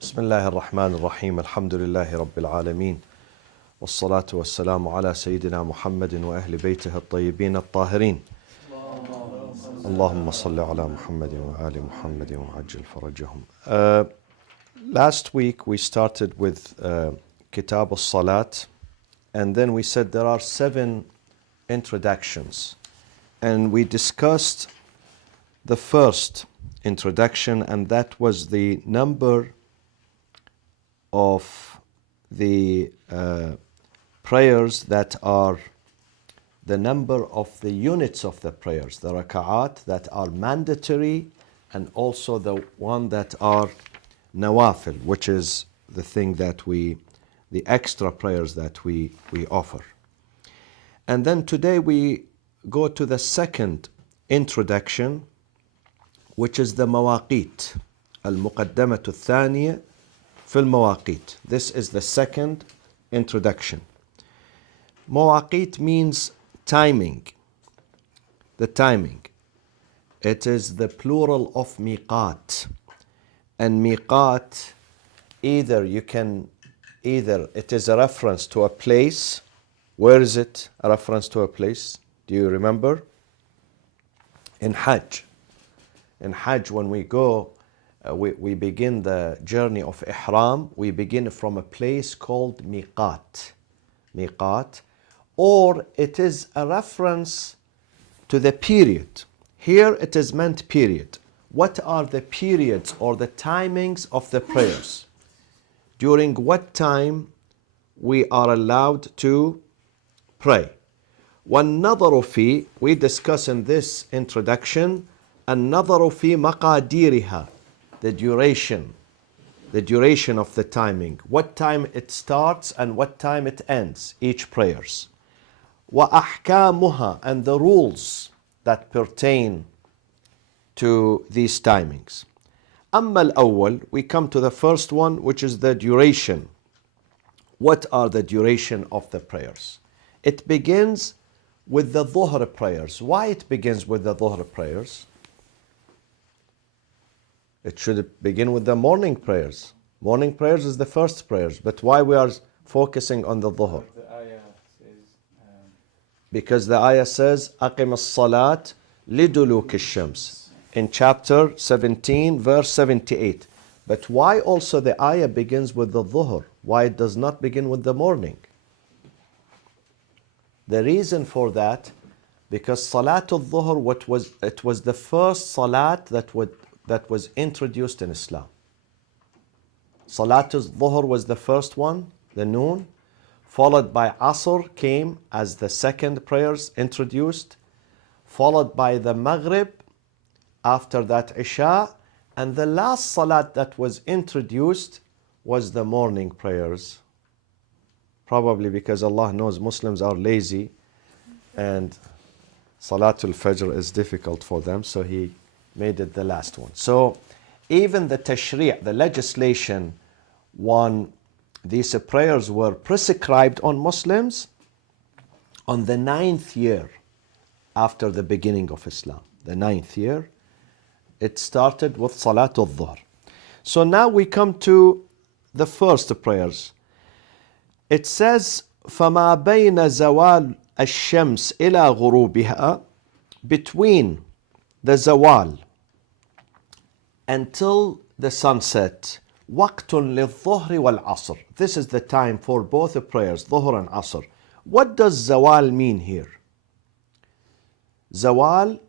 بسم الله الرحمن الرحيم الحمد لله رب العالمين والصلاة والسلام على سيدنا محمد وأهل بيته الطيبين الطاهرين اللهم صل على محمد وآل محمد وعجل فرجهم. Last week we started with Kitab al-Salat, and then we said there are 7 introductions, and we discussed the first introduction, and that was the number of the prayers that are the number of the units of the prayers, the raka'at that are mandatory, and also the one that are nawafil, which is the thing that the extra prayers that we offer. And then today we go to the second introduction, which is the mawaqit, al-muqaddamatu al-thaniya fi al-mawaqit. This is the second introduction. Mawaqit means timing, the timing. It is the plural of miqat. And miqat, either it is a reference to a place. Where is it a reference to a place? Do you remember? In Hajj. In Hajj, when we go, we begin the journey of Ihram, we begin from a place called miqat. Miqat. Or it is a reference to the period. Here it is meant period. What are the periods or the timings of the prayers? During what time we are allowed to pray? وَالنَّظَرُ فِي, we discuss in this introduction, النَّظَرُ فِي مَقَادِيرِهَا, the duration of the timing. What time it starts and what time it ends, each prayers. وَأَحْكَامُهَا, and the rules that pertain to these timings. أما الأول, we come to the first one, which is the duration. What are the duration of the prayers? It begins with the dhuhr prayers. Why it begins with the dhuhr prayers? It should begin with the morning prayers. Morning prayers is the first prayers, but why we are focusing on the dhuhr? Because the ayah says, أَقِمَ الصَّلَاةِ لِدُلُوكِ الشَّمْسِ, in chapter 17, verse 78. But why also the ayah begins with the dhuhr? Why it does not begin with the morning? The reason for that, because Salatul Dhuhr, it was the first salat that was introduced in Islam. Salatul Dhuhr was the first one, the noon, followed by Asr came as the second prayers introduced, followed by the Maghrib, after that Isha, and the last salat that was introduced was the morning prayers. Probably because Allah knows Muslims are lazy and Salatul Fajr is difficult for them, so He made it the last one. So even the tashri', the legislation, these prayers were prescribed on Muslims on the 9th year after the beginning of Islam. The 9th year, it started with Salatul Dhuhr. So now we come to the first prayers. It says, فَمَا بَيْنَ زَوَالِ الشَّمْسِ إِلَى غُرُوبِهَا, between the zawal until the sunset, وَقْتٌ لِلظُّهْرِ وَالْعَصْرِ. This is the time for both the prayers, Dhuhr and Asr. What does zawal mean here? Zawal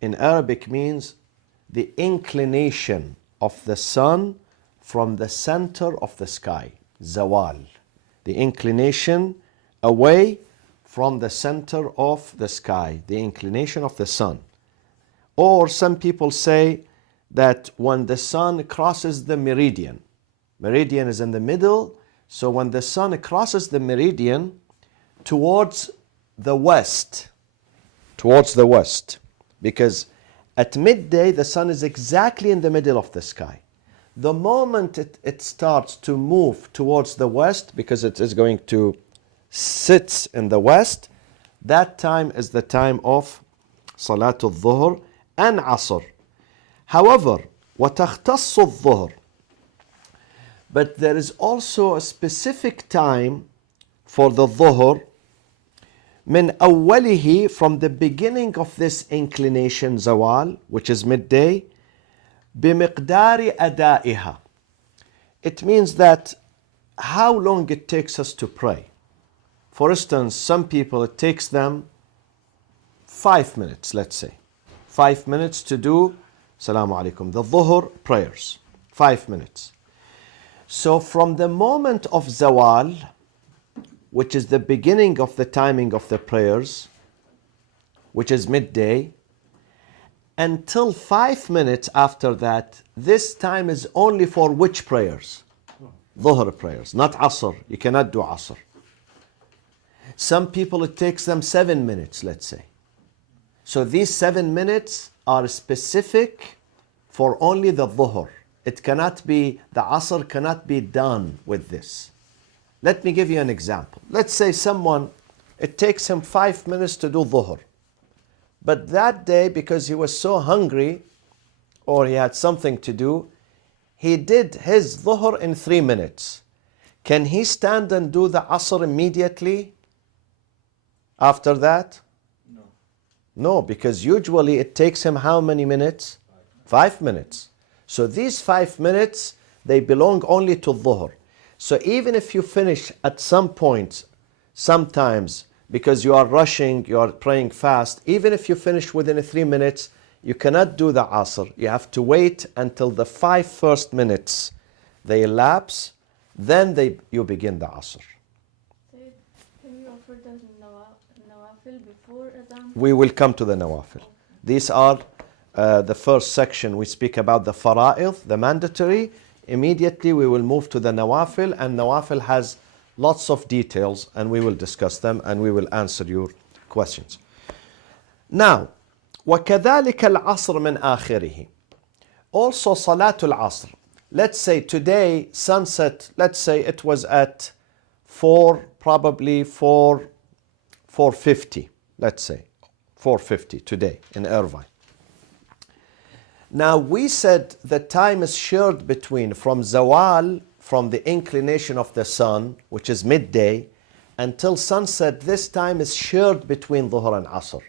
in Arabic means the inclination of the sun from the center of the sky. Zawal. The inclination away from the center of the sky, the inclination of the sun. Or some people say that when the sun crosses the meridian is in the middle, so when the sun crosses the meridian towards the west, because at midday the sun is exactly in the middle of the sky. The moment it starts to move towards the west, because it is going to sit in the west, that time is the time of Salatul Dhuhr and Asr. However, وَتَخْتَصُّ الظُّهْرِ, But there is also a specific time for the dhuhr من أوله, from the beginning of this inclination zawal, which is midday, بمقدار أدائها. It means that how long it takes us to pray. For instance, some people, it takes them 5 minutes, let's say. 5 minutes to do, Assalamu alaikum, the dhuhr prayers. 5 minutes. So from the moment of zawal, which is the beginning of the timing of the prayers, which is midday, until 5 minutes after that, this time is only for which prayers? Dhuhr prayers, not Asr. You cannot do Asr. Some people, it takes them 7 minutes, let's say. So these 7 minutes are specific for only the Dhuhr. It cannot be, the Asr cannot be done with this. Let me give you an example. Let's say someone, it takes him 5 minutes to do Dhuhr. But that day, because he was so hungry, or he had something to do, he did his Dhuhr in 3 minutes. Can he stand and do the Asr immediately after that? No. No, because usually it takes him how many minutes? 5 minutes. So these 5 minutes, they belong only to Dhuhr. So even if you finish at some point, sometimes, because you are rushing, you are praying fast, even if you finish within 3 minutes, you cannot do the Asr. You have to wait until the 5 first minutes they elapse, then you begin the Asr. Can you offer the nawafil before Adhan? We will come to the nawafil. These are the first section. We speak about the fara'id, the mandatory. Immediately we will move to the nawafil, and nawafil has lots of details, and we will discuss them and we will answer your questions. Now, وَكَذَلِكَ الْعَصْرِ مِنْ آخِرِهِ. Also Salatul Asr. Let's say today, sunset, let's say it was at 4:50, let's say 4:50 today in Irvine. Now we said the time is shared between from zawal, from the inclination of the sun, which is midday, until sunset. This time is shared between Dhuhr and Asr.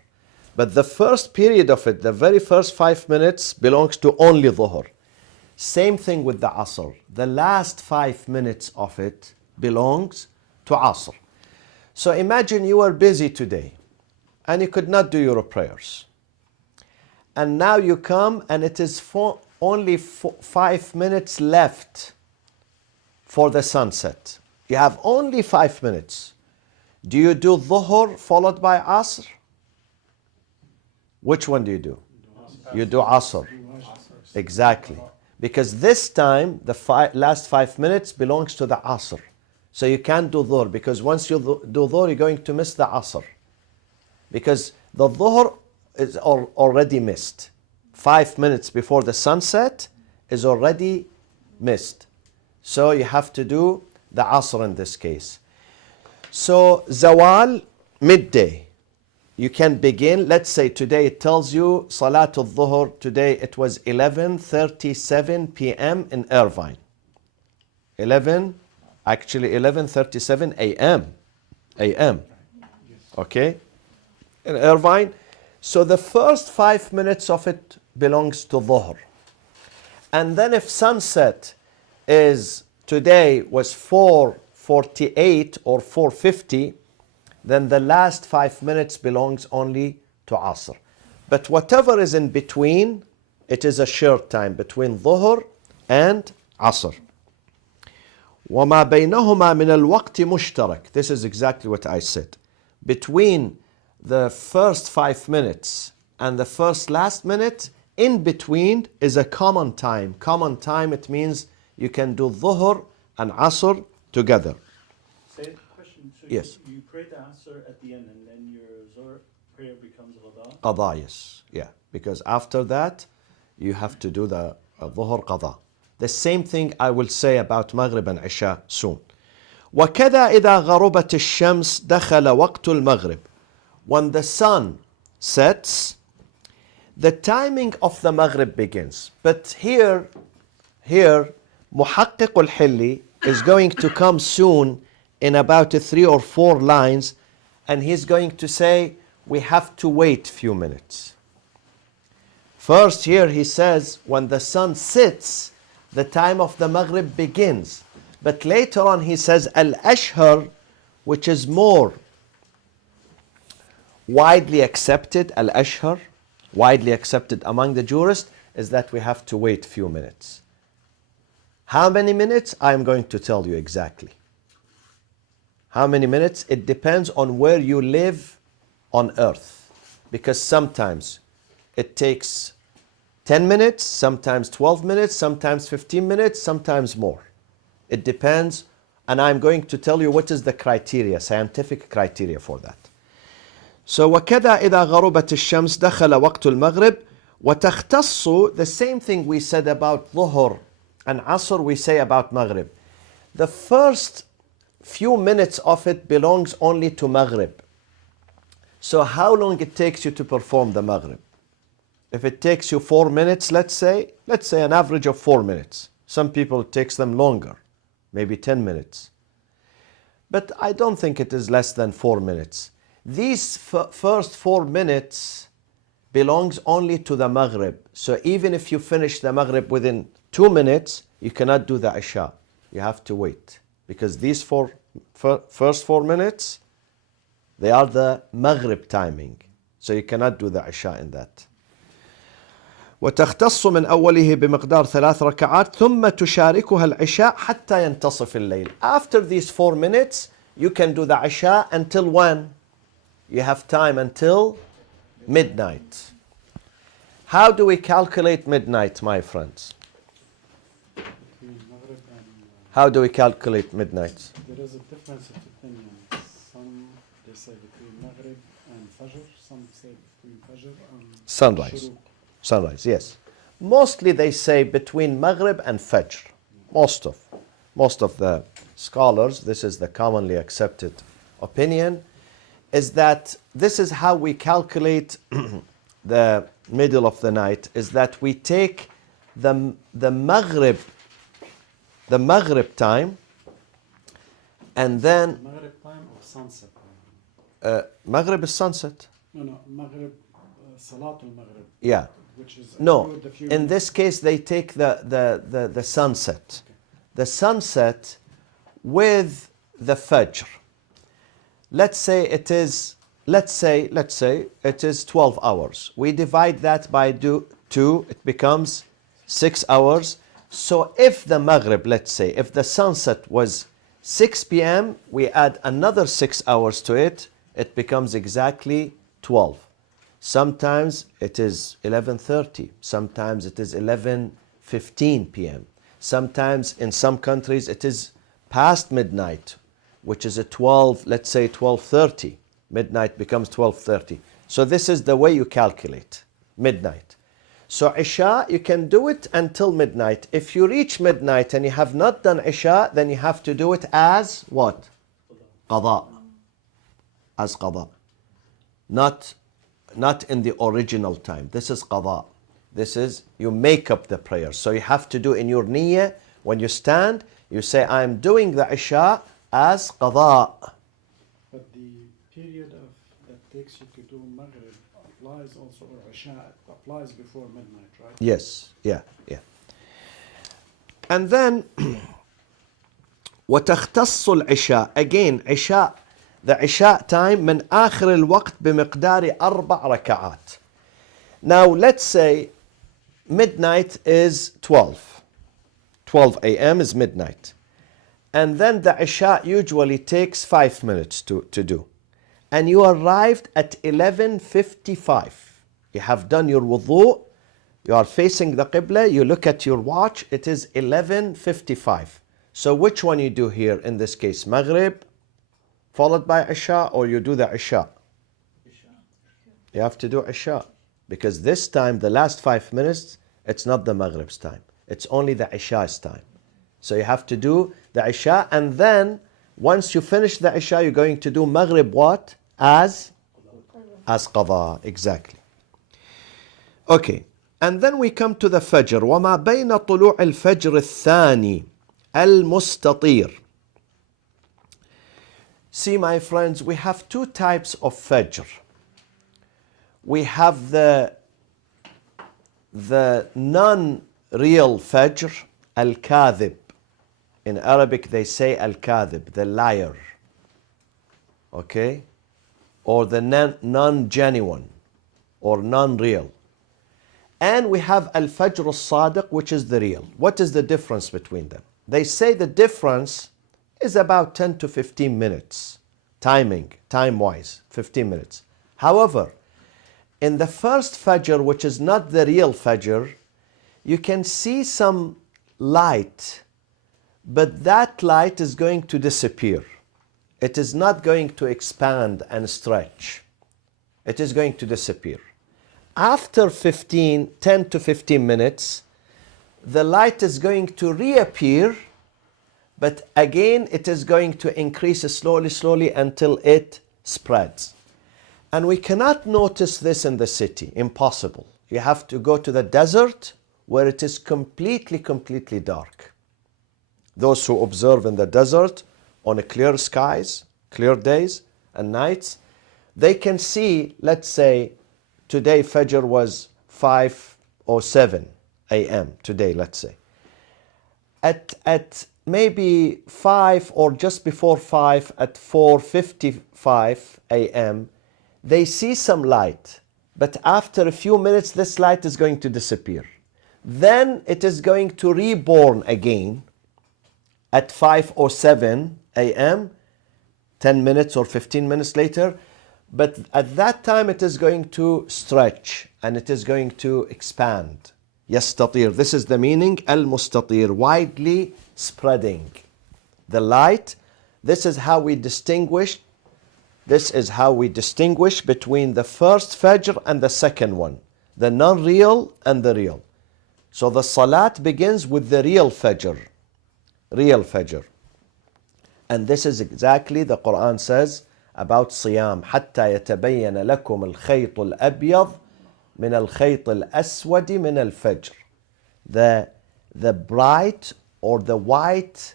But the first period of it, the very first 5 minutes, belongs to only Dhuhr. Same thing with the Asr. The last 5 minutes of it belongs to Asr. So imagine you were busy today and you could not do your prayers. And now you come and it is only 5 minutes left for the sunset. You have only 5 minutes. Do you do Dhuhr followed by Asr? Which one do you do? You do Asr. Exactly. Because this time, the last 5 minutes belongs to the Asr. So you can't do Dhuhr, because once you do Dhuhr, you're going to miss the Asr. Because the Dhuhr is already missed. 5 minutes before the sunset is already missed. So you have to do the Asr in this case. So Zawal, midday. You can begin, let's say today it tells you Salatul Dhuhr, today it was 11:37 p.m. in Irvine. 11:37 a.m. Okay? In Irvine. So the first 5 minutes of it belongs to Dhuhr. And then if sunset is today was 4:48 or 4:50, then the last 5 minutes belongs only to Asr. But whatever is in between, it is a short time between Dhuhr and Asr. وَمَا بَيْنَهُمَا مِنَ الْوَقْتِ مُشْتَرَكٍ. This is exactly what I said. Between the first 5 minutes and the first last minute, in between is a common time. Common time, it means you can do Dhuhr and Asr together. Say question. So Yes. You pray the Asr at the end, and then your Zuhr prayer becomes Qadha? Qadha, yes. Yeah. Because after that, you have to do the Dhuhr Qadha. The same thing I will say about Maghrib and Isha soon. وَكَذَا إِذَا غَرُبَتِ الشَّمْسِ دَخَلَ وَقْتُ الْمَغْرِبِ. When the sun sets, the timing of the Maghrib begins. But here, محقق الحلي is going to come soon in about 3 or 4 lines, and he's going to say we have to wait few minutes. First here he says when the sun sets, the time of the Maghrib begins. But later on he says al-ashhar, which is more widely accepted, al-ashhar, widely accepted among the jurists, is that we have to wait few minutes. How many minutes? I'm going to tell you exactly. How many minutes? It depends on where you live on earth. Because sometimes it takes 10 minutes, sometimes 12 minutes, sometimes 15 minutes, sometimes more. It depends, and I'm going to tell you what is the criteria, scientific criteria for that. So وكذا إذا غربت الشمس دخل وقت المغرب وتختص, the same thing we said about ظهر and Asr we say about Maghrib. The first few minutes of it belongs only to Maghrib. So how long it takes you to perform the Maghrib? If it takes you 4 minutes, let's say an average of 4 minutes. Some people it takes them longer, maybe 10 minutes. But I don't think it is less than 4 minutes. These first 4 minutes belongs only to the Maghrib. So even if you finish the Maghrib within 2 minutes, you cannot do the Isha. You have to wait. Because these first 4 minutes, they are the Maghrib timing. So you cannot do the Isha in that. وتختص من أوله بمقدار 3 ركعات ثم تشاركها العشاء حتى ينتصف الليل. After these 4 minutes, you can do the Isha until when? You have time until midnight. How do we calculate midnight, my friends? Between Maghrib and How do we calculate midnight? there is a difference of opinion. Some they say between Maghrib and Fajr. Some say between Fajr and Sunrise. Shuruq. Sunrise, yes. Mostly they say between Maghrib and Fajr. Most of the scholars, this is the commonly accepted opinion, is that this is how we calculate the middle of the night, is that we take the Maghrib time, and then Maghrib time or sunset time? Maghrib is sunset. No, Maghrib, Salat al-Maghrib. Yeah. Which is No, the few in this case they take the sunset. The sunset with the Fajr. Let's say it is 12 hours. We divide that by 2, it becomes 6 hours. So if the Maghrib, let's say, if the sunset was 6 p.m., we add another 6 hours to it, it becomes exactly 12. Sometimes it is 11:30, sometimes it is 11:15 p.m. Sometimes in some countries it is past midnight, which is at 12, let's say 12:30. Midnight becomes 12:30. So this is the way you calculate midnight. So Isha, you can do it until midnight. If you reach midnight and you have not done Isha, then you have to do it as what? Qada. As Qada. Not in the original time. This is Qada. This is, you make up the prayer. So you have to do in your niyyah, when you stand, you say, I am doing the Isha as Qada. But the period that takes you to do Maghrib applies also, or Isha applies before midnight, right? Yes, yeah. And then, وتختص العشاء. Again, Isha, the Isha time من آخر الوقت بمقدار 4 ركعات. Now let's say midnight is 12. 12 a.m. is midnight. And then the Isha usually takes 5 minutes to do. And you arrived at 11:55. You have done your wudu, you are facing the Qibla, you look at your watch, it is 11:55. So which one you do here in this case? Maghrib followed by Isha, or you do the Isha? You have to do Isha. Because this time, the last 5 minutes, it's not the Maghrib's time. It's only the Isha's time. So you have to do the Isha, and then once you finish the Isha, you're going to do Maghrib what? As Qada. Exactly. Okay. And then we come to the Fajr. وَمَا بَيْنَ طُلُوعِ الْفَجْرِ الثَّانِي الْمُسْتَطِيرِ. See, my friends, we have two types of Fajr. We have the non-real Fajr, al-kadhib. In Arabic they say al-kadhib, the liar. Okay? Or the non-genuine or non-real. And we have al-Fajr al-Sadiq, which is the real. What is the difference between them? They say the difference is about 10 to 15 minutes. Time-wise, 15 minutes. However, in the first Fajr, which is not the real Fajr, you can see some light, but that light is going to disappear. It is not going to expand and stretch. It is going to disappear. After 10 to 15 minutes, the light is going to reappear, but again it is going to increase slowly until it spreads. And we cannot notice this in the city. Impossible. You have to go to the desert where it is completely dark. Those who observe in the desert on a clear skies, clear days and nights, they can see, let's say, today Fajr was 5:07 a.m. today, let's say. At maybe 5 or just before 5, at 4:55 a.m., they see some light, but after a few minutes this light is going to disappear. Then it is going to reborn again at 5:07 a.m., 10 minutes or 15 minutes later, but at that time it is going to stretch and it is going to expand. يستطير. This is the meaning, al-mustatir, widely spreading. The light, this is how we distinguish between the first Fajr and the second one, the non-real and the real. So the Salat begins with the real Fajr. And this is exactly, the Quran says about Siyam, حتى يتبين لكم الخيط الأبيض من الخيط الأسود من الفجر. The bright or the white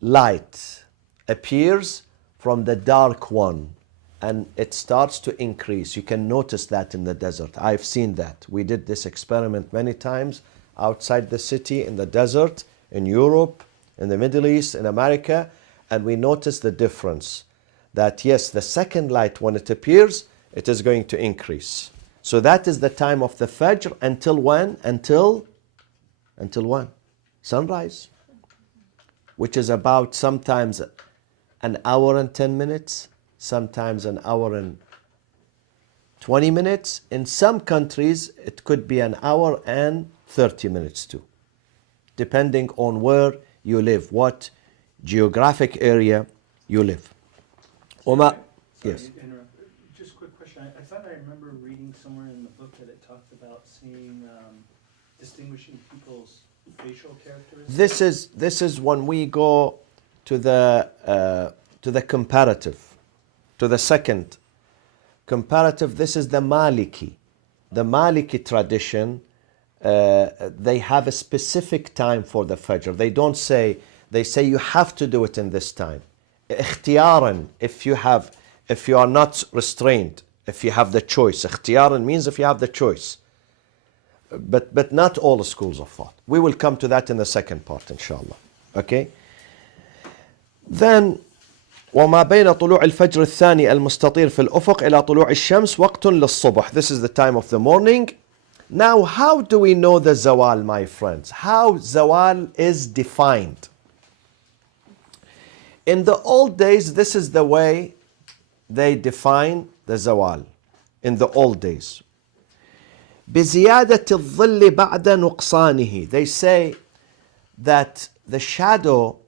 light appears from the dark one and it starts to increase. You can notice that in the desert. I've seen that. We did this experiment many times outside the city, in the desert, in Europe, in the Middle East, in America, and we noticed the difference. That yes, the second light, when it appears, it is going to increase. So that is the time of the Fajr until when? Until when? Sunrise. Which is about sometimes an hour and 10 minutes, sometimes an hour and 20 minutes. In some countries, it could be an hour and 30 minutes too, depending on where you live, what geographic area you live. Sorry Yes. to interrupt. Just a quick question. I thought I remember reading somewhere in the book that it talked about seeing, distinguishing people's facial characteristics. This is when we go to the comparative, to the second comparative. This is the Maliki tradition. They have a specific time for the Fajr. They say you have to do it in this time. اختيارا, if you are not restrained, if you have the choice. اختيارا means if you have the choice. But not all the schools of thought. We will come to that in the second part, inshallah. Okay? Then وما بين طلوع الفجر الثاني المستطير في الأفق إلى طلوع الشمس وقت للصبح. This is the time of the morning. Now, how do we know the zawal, my friends? How zawal is defined? In the old days, this is the way they define the zawal. In the old days. بزيادة الظل بعد نقصانه. They say that the shadow,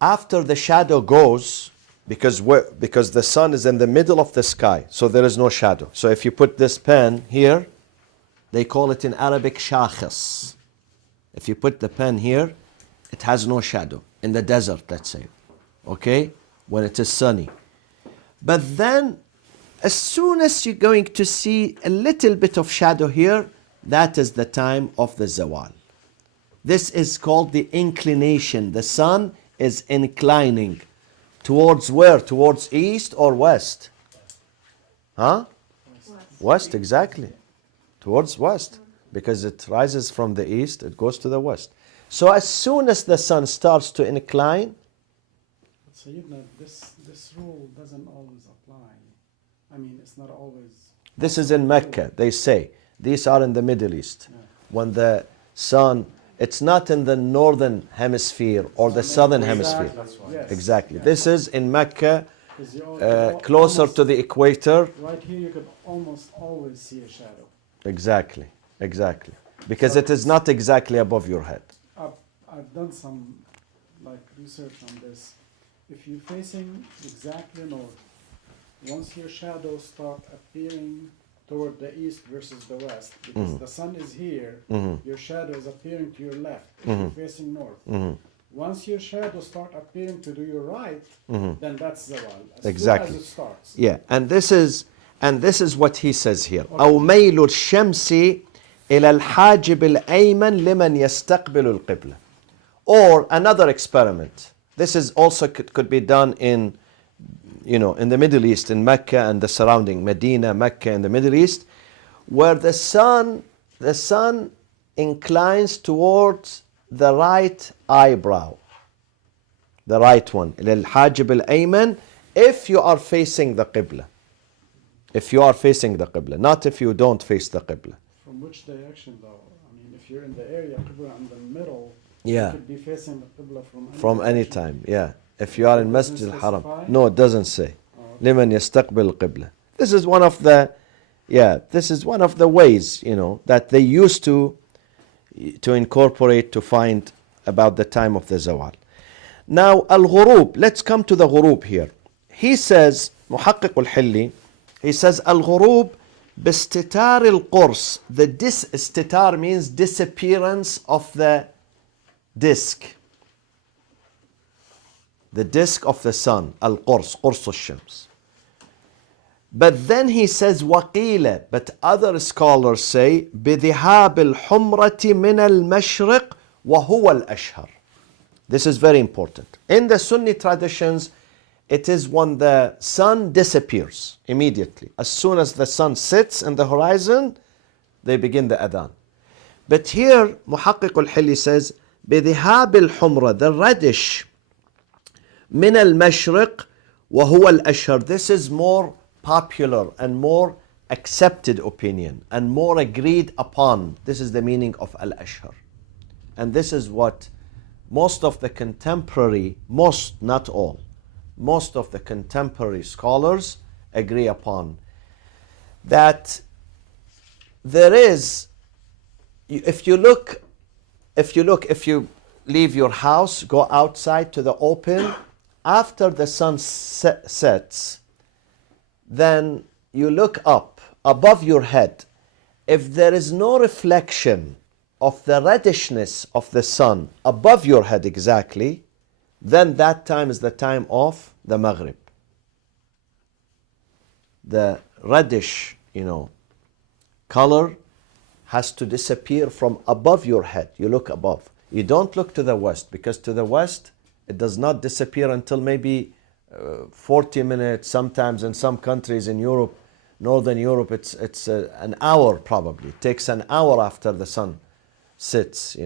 after the shadow goes, because the sun is in the middle of the sky, so there is no shadow. So if you put this pen here, they call it in Arabic shakhis. If you put the pen here, it has no shadow. In the desert, let's say. Okay? When it is sunny. But then as soon as you're going to see a little bit of shadow here, that is the time of the zawal. This is called the inclination. The sun is inclining towards where? Towards east or west? Huh? West, exactly. Towards west. Because it rises from the east, it goes to the west. So as soon as the sun starts to incline, But Sayyidina, this rule doesn't always apply. I mean, it's not always. this is in Mecca, they say. These are in the Middle East. Yeah. When the sun, it's not in the northern hemisphere or the southern hemisphere. Exactly. Yes. Exactly. Yeah. This is in Mecca, 'Cause you closer almost- to the equator. Right here, you could almost always see a shadow. Exactly, exactly. Because it is not exactly above your head. I've done some like research on this. If you're facing exactly north, once your shadows start appearing toward the east versus the west, because the sun is here, your shadow is appearing to your left if you're facing north. Once your shadows start appearing to your right, then that's zawal. As Exactly. soon as it starts. Yeah, and this is what he says here. أو ميل الشمس إلى الحاجب الأيمن لمن يستقبل القبلة. Or another experiment. This is also could be done in, in the Middle East, in Mecca and the surrounding Medina, Mecca and the Middle East, where the sun inclines towards the right eyebrow, the right one, إلى الحاجب الأيمن, if you are facing the Qibla. If you are facing the Qibla, not if you don't face the Qibla. From which direction though? I mean, if you're in the area, Qibla in the middle, Yeah. you could be facing the Qibla From any direction. time, yeah. If you are in Doesn't Masjid al-Haram. specify? No, it doesn't say. Oh, لمن يستقبل القبلة. This is one of the ways, that they used to incorporate to find about the time of the zawal. Now, al-ghurub, let's come to the ghurub here. He says, محقق الحلي, he says, al-ghurub باستتار القرص. The istitar means disappearance of the disk. The disk of the sun, al-qurs, qurs al-shams. But then he says, وقيل, but other scholars say, بذهاب الحمرة من المشرق وهو الأشهر. This is very important. In the Sunni traditions, it is when the sun disappears immediately. As soon as the sun sits in the horizon, they begin the adhan. But here, محقق الحلي says, بذهاب الحمرة, the reddish, من المشرق وهو الأشهر. This is more popular and more accepted opinion and more agreed upon. This is the meaning of al-ashhar. And this is what most of the contemporary, not all, most of the contemporary scholars agree upon. That there is, if you leave your house, go outside to the open, after the sun sets, then you look up above your head. If there is no reflection of the reddishness of the sun above your head exactly, then that time is the time of the Maghrib. The reddish, color has to disappear from above your head. You look above. You don't look to the west, because to the west it does not disappear until maybe 40 minutes. Sometimes in some countries in Europe, Northern Europe, it's an hour probably. It takes an hour after the sun sits,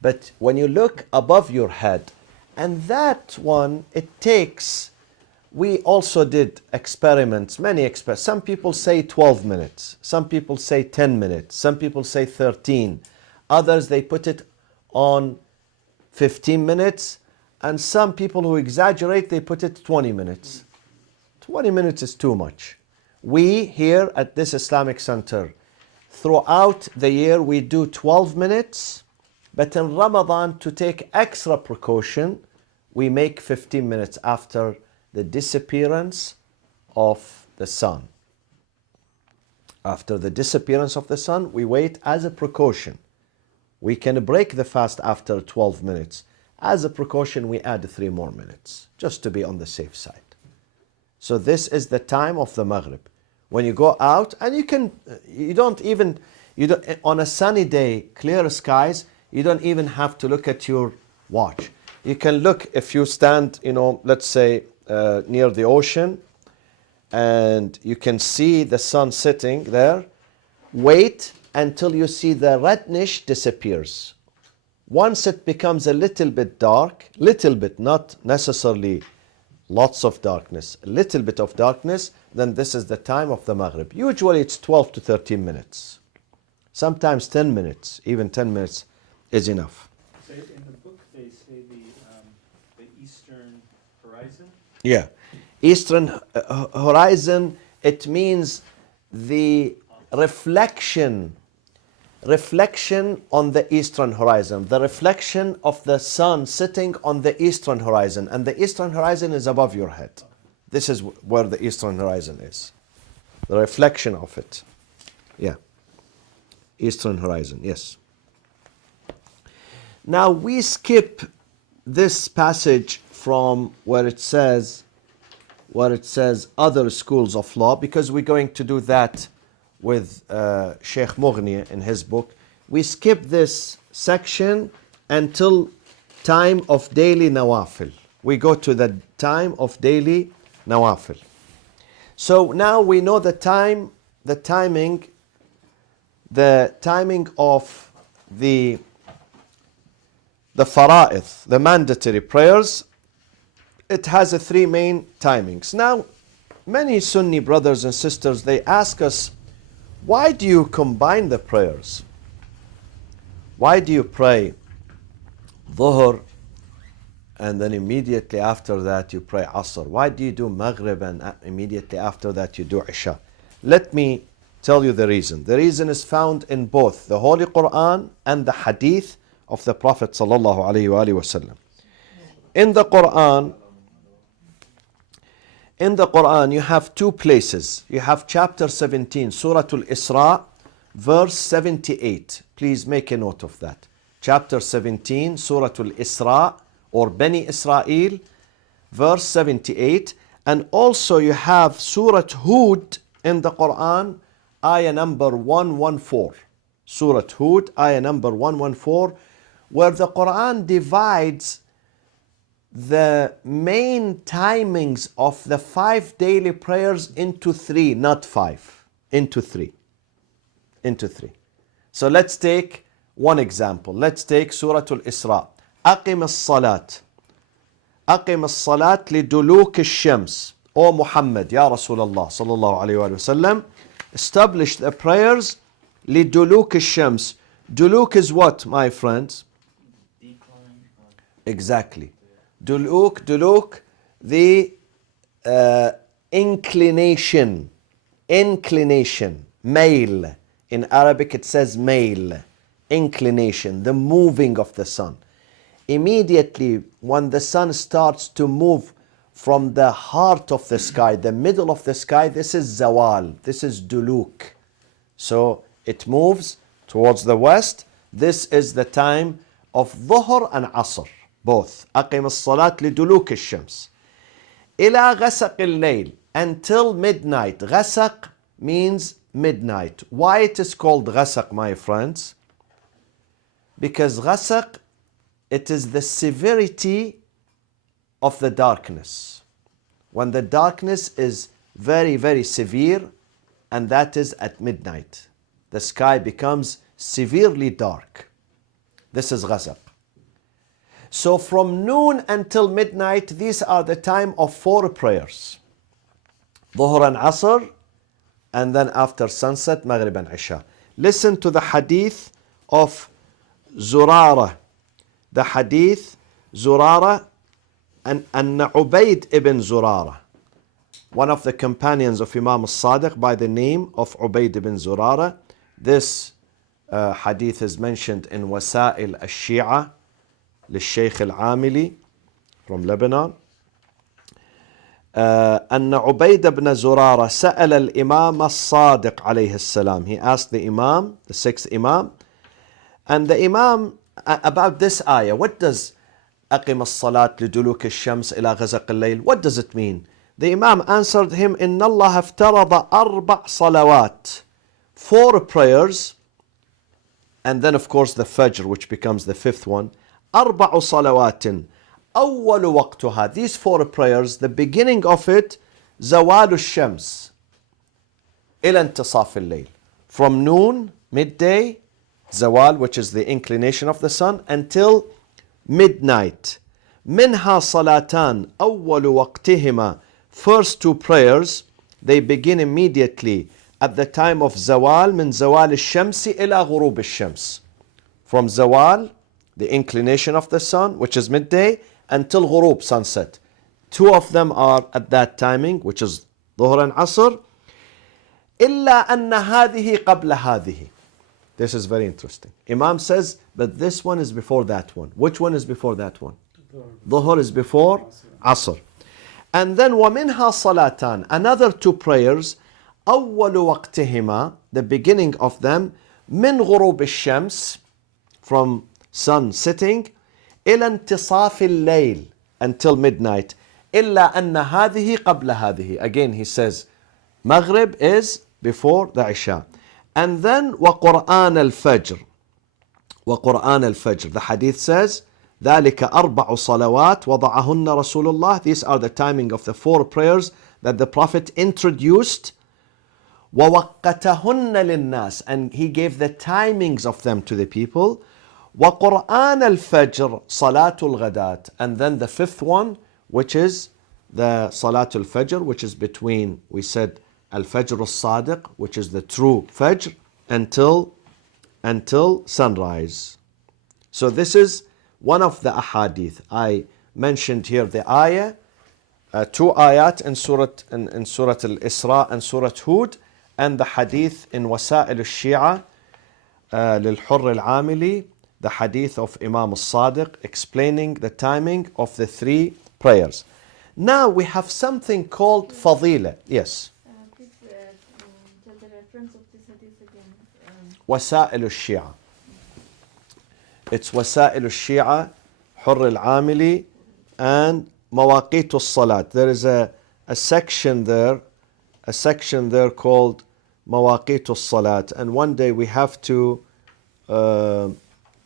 But when you look above your head, and that one, it takes, we also did experiments, many experiments. Some people say 12 minutes. Some people say 10 minutes. Some people say 13. Others, they put it on 15 minutes. And some people who exaggerate, they put it 20 minutes. 20 minutes is too much. We here at this Islamic Center, throughout the year, we do 12 minutes. But in Ramadan, to take extra precaution, we make 15 minutes after the disappearance of the sun. After the disappearance of the sun, we wait as a precaution. We can break the fast after 12 minutes. As a precaution, we add 3 more minutes, just to be on the safe side. So this is the time of the Maghrib. When you go out, and you don't, on a sunny day, clear skies, you don't even have to look at your watch. You can look, if you stand, let's say near the ocean, and you can see the sun sitting there, wait until you see the reddish disappears. Once it becomes a little bit dark, little bit, not necessarily lots of darkness, a little bit of darkness, then this is the time of the Maghrib. Usually it's 12 to 13 minutes. Sometimes 10 minutes, even 10 minutes is enough. So in the book they say the eastern horizon? Yeah. Eastern horizon, it means the reflection on the eastern horizon, the reflection of the sun sitting on the eastern horizon, and the eastern horizon is above your head. This is where the eastern horizon is. The reflection of it. Yeah. Eastern horizon, yes. Now we skip this passage from where it says other schools of law, because we're going to do that with Sheikh Mughni in his book. We skip this section until time of daily nawafil. We go to the time of daily nawafil. So now we know the timing of the fara'ith, the mandatory prayers. It has three main timings. Now, many Sunni brothers and sisters, they ask us, why do you combine the prayers? Why do you pray Dhuhr and then immediately after that you pray Asr? Why do you do Maghrib and immediately after that you do Isha? Let me tell you the reason. The reason is found in both the Holy Quran and the Hadith of the Prophet sallallahu alaihi wasallam. In the Quran, you have two places. You have chapter 17, Surah Al-Isra, verse 78. Please make a note of that. Chapter 17, Surah Al-Isra, or Bani Israel, verse 78. And also you have Surah Hud in the Quran, ayah number 114. Surah Hud, ayah number 114, where the Quran divides the main timings of the 5 daily prayers into 3, not 5, into 3. So let's take one example. Let's take Surah Al-Isra. أقم الصلاة أقم الصلاة لدلوك الشمس. O Muhammad, Ya Rasulullah sallallahu alayhi wa sallam, establish the prayers لدلوك الشمس. Duluk is what, my friends? Decline. Exactly. Duluk, the inclination, mail. In Arabic it says mail, inclination, the moving of the sun. Immediately when the sun starts to move from the heart of the sky, the middle of the sky, this is zawal, this is duluk. So it moves towards the west. This is the time of Dhuhr and Asr. Both. أقم الصلاة لدلوك الشمس. إلى غسق الليل. Until midnight. غسق means midnight. Why it is called غسق, my friends? Because غسق, it is the severity of the darkness. When the darkness is very, very severe, and that is at midnight. The sky becomes severely dark. This is غسق. So from noon until midnight, these are the time of 4 prayers. Dhuhr and Asr, and then after sunset, Maghrib and Isha. Listen to the hadith of Zurara. The hadith, Zurara, and Ubayd ibn Zurara. One of the companions of Imam al-Sadiq by the name of Ubayd ibn Zurara. This hadith is mentioned in Wasa'il al-Shi'a, للشيخ العاملي from Lebanon. أن عبيد بن زرارة سأل الإمام الصادق عليه السلام. He asked the Imam, the 6th Imam, and the Imam about this ayah. What does أقم الصلاة لدلوك الشمس إلى غسق الليل? What does it mean? The Imam answered him, إن الله افترض أربع صلوات, 4 prayers, and then of course the Fajr, which becomes the 5th one. أربع صلوات أول وقتها. These 4 prayers, the beginning of it, زوال الشمس إلى انتصاف الليل. From noon, midday, zawal, which is the inclination of the sun, until midnight. منها صلاتان أول وقتهما. First 2 prayers, they begin immediately at the time of zawal, من زوال الشمس إلى غروب الشمس. From zawal, the inclination of the sun, which is midday, until غروب, sunset. 2 of them are at that timing, which is ظهر and asr. إلا أن هذه قبل هذه. This is very interesting. Imam says, but this one is before that one. Which one is before that one? Dhuhr is before Asr. And then وَمِنْهَا صَلَاتَان. Another 2 prayers. أول وقتهما, the beginning of them, من غروب الشمس, from sun setting, إلى انتصاف الليل, until midnight. إلا أن هذه قبل هذه. Again he says, Maghrib is before the Isha. And then وقرآن الفجر. وقرآن الفجر. The hadith says, ذلك أربع صلوات وضعهن رسول الله. These are the timing of the 4 prayers that the Prophet introduced. ووقتهن للناس. And he gave the timings of them to the people. وقرآن الفجر صلاة الغداة. And then the 5th one, which is the Salatul Fajr, which is between, we said, Al-Fajr al-Sadiq, which is the true Fajr, until sunrise. So this is one of the ahadith. I mentioned here the ayah, 2 ayat in Surah Al-Isra and Surah Hud, and the hadith in Wasa'il al-Shi'a للحر العاملي, the hadith of Imam al-Sadiq explaining the timing of the 3 prayers. Now we have something called fadila. Yes. Please tell the reference of this hadith again. وسائل الشيعة. It's وسائل الشيعة, حر العاملي, and مواقيت الصلاة. There is a section there called مواقيت الصلاة, and one day we have to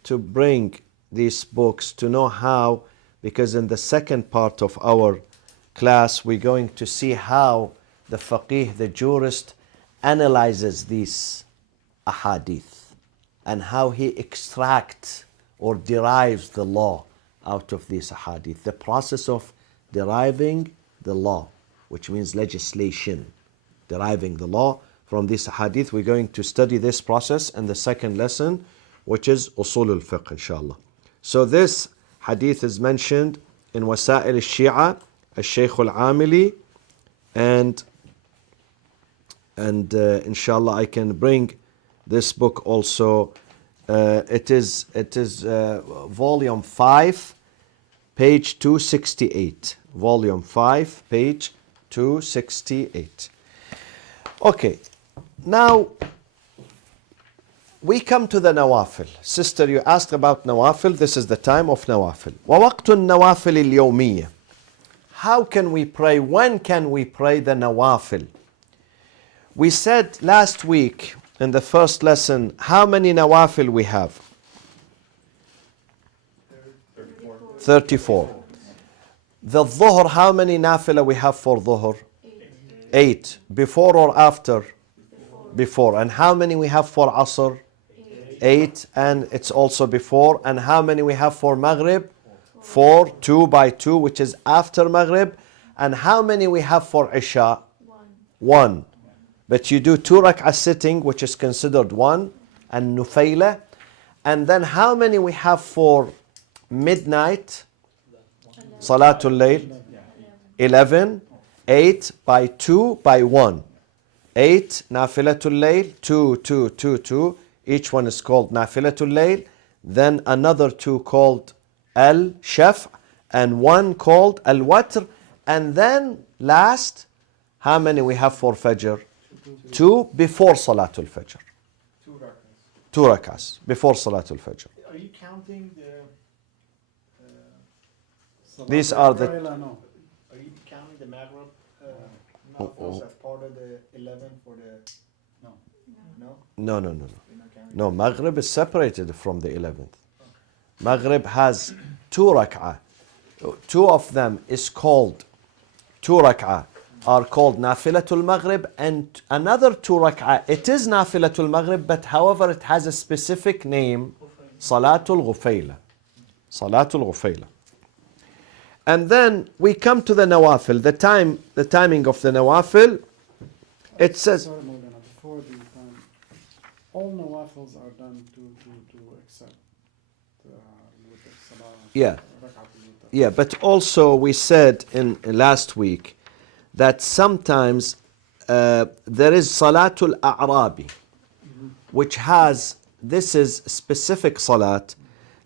bring these books to know how, because in the second part of our class we're going to see how the faqih, the jurist, analyzes these ahadith and how he extracts or derives the law out of these ahadith. The process of deriving the law, which means legislation, deriving the law from these ahadith. We're going to study this process in the second lesson, which is usul al-fiqh, inshallah. So this hadith is mentioned in Wasa'il al-Shi'a, al-Shaykh al-Amili, and inshallah I can bring this book also. It is volume 5, page 268. Volume 5, page 268. Okay, now we come to the nawafil. Sister, you asked about nawafil. This is the time of nawafil. وَوَقْتُ النَّوَافِلِ الْيَوْمِيَّةِ. How can we pray? When can we pray the nawafil? We said last week in the first lesson, how many nawafil we have? 34. The dhuhr, how many nafila we have for dhuhr? 8. Before or after? Before. And how many we have for asr? 8. And it's also before. And how many we have for maghrib? 4. 2 by 2, which is after maghrib. And how many we have for isha? 1. But you do 2 rak'ah sitting, which is considered 1, and nufayla. And then how many we have for midnight? Salatul Layl? 11. 8 by 2 by 1. 8 nafilatul layl, 2, 2, 2, 2. Each one is called nafilatul layl. Then another 2 called al-shaf', and 1 called al-watr. And then last, how many we have for fajr? 2 before salatul fajr. 2 rak'ahs before salatul fajr. Are you counting the? These are the. Are you counting the maghrib Nafils as part of the 11 for the, no, no? No, no, no, no. We're not counting No, Maghrib is separated from the 11th. Maghrib has 2 rak'ah. 2 of them is called 2 rak'ah are called Nafilatul Maghrib, and another 2 rak'ah, it is Nafilatul Maghrib, but however it has a specific name, Salatul Ghufayla. Salatul Ghufayla. And then we come to the Nawafil, the timing of the Nawafil. It says, Sorry, Maulana, before the time, all nawafils are done to accept with the salah. Yeah. rak'atul witr. yeah, but also we said in last week that sometimes there is Salatul A'rabi, which has, this is specific Salat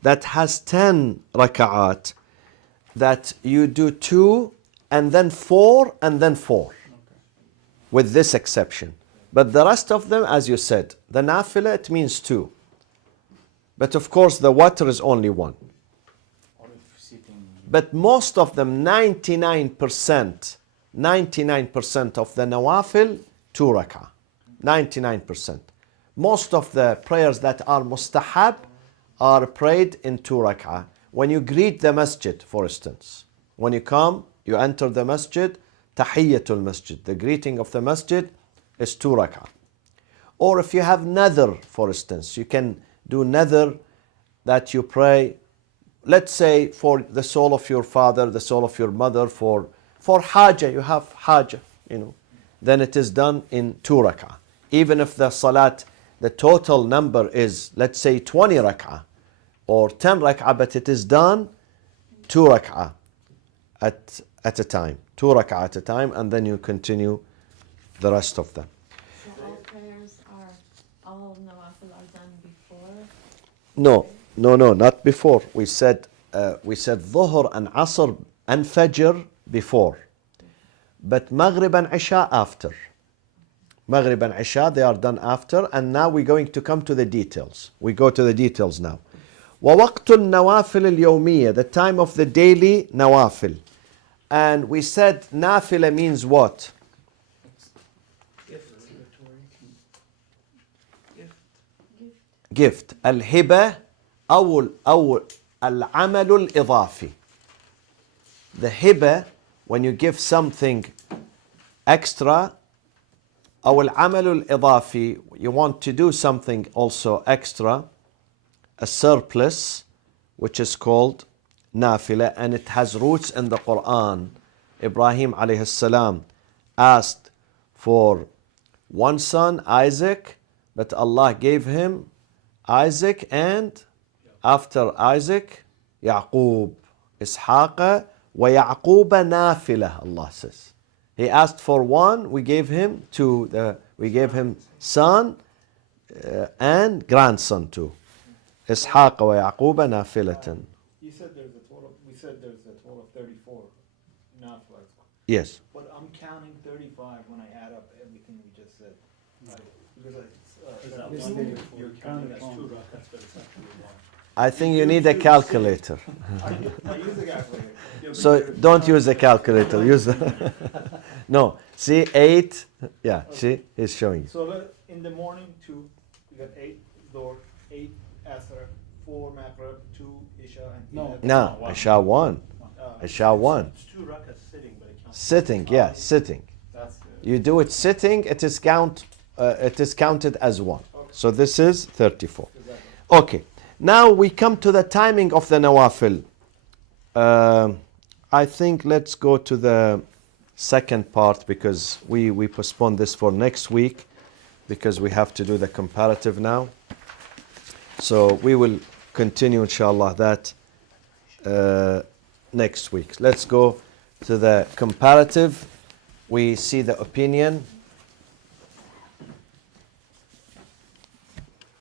that has 10 raka'at, that you do 2 and then 4 and then 4, with this exception. But the rest of them, as you said, the nafila, it means 2. But of course the watr is only 1. Or if sitting. But most of them, 99% of the nawafil, 2 rak'ah. 99%. Most of the prayers that are mustahab are prayed in 2 rak'ah. When you greet the masjid, for instance, when you come, you enter the masjid, tahiyyatul masjid, the greeting of the masjid is 2 rak'ah. Or if you have nadhr, for instance, you can do nadhr that you pray, let's say for the soul of your father, the soul of your mother, for haja, you have haja, then it is done in 2 rak'ah. Even if the salat, the total number is, let's say 20 rak'ah or 10 rak'ah, but it is done 2 rak'ah at a time. 2 rak'ah at a time, and then you continue the rest of them. So all prayers all nawafil are done before? No, not before. We said Dhuhr and Asr and Fajr before, but Maghrib and Isha after. Maghrib and Isha, they are done after, and now we're going to come to the details. We go to the details now. وَوَقْتُ النَّوَافِلِ الْيَوْمِيَّةِ, the time of the daily nawafil. And we said nafila means what? Gift. الهبة أو العمل الإضافي. The hiba, when you give something extra, أو العمل الإضافي, you want to do something also extra, a surplus, which is called nafila, and it has roots in the Quran. Ibrahim alayhi salam asked for one son, Isaac, but Allah gave him Isaac, and after Isaac, Yaqub, Ishaq, wa Yaqub nafila, Allah says. He asked for one, we gave him two. We gave him son and grandson too. Ishaq wa Yaqub nafilatan. You said there's a total, we said there's a total of 34 nafilas. Yes. But I'm counting 35 when I add up everything we just said. Right? Because Yes, you're counting as 2 wrong. rakats, but it's actually 1. I think you need a calculator. I use the calculator. Yeah, but So you're don't counting- use a calculator. Use the no. See 8. Yeah. See, he's showing you. So in the morning, 2, you got 8 Dhuhr, 8 Asr, 4 Maghrib, 2 Isha, and No. 11. No, Isha 1. Isha 1. It's 2 rakats sitting, but it counts. Sitting. Yeah, sitting. That's You do it sitting. It is counted as 1. So this is 34. exactly. Okay. Now we come to the timing of the nawafil. I think let's go to the second part, because we postpone this for next week, because we have to do the comparative now. So we will continue inshallah that next week. Let's go to the comparative. We see the opinion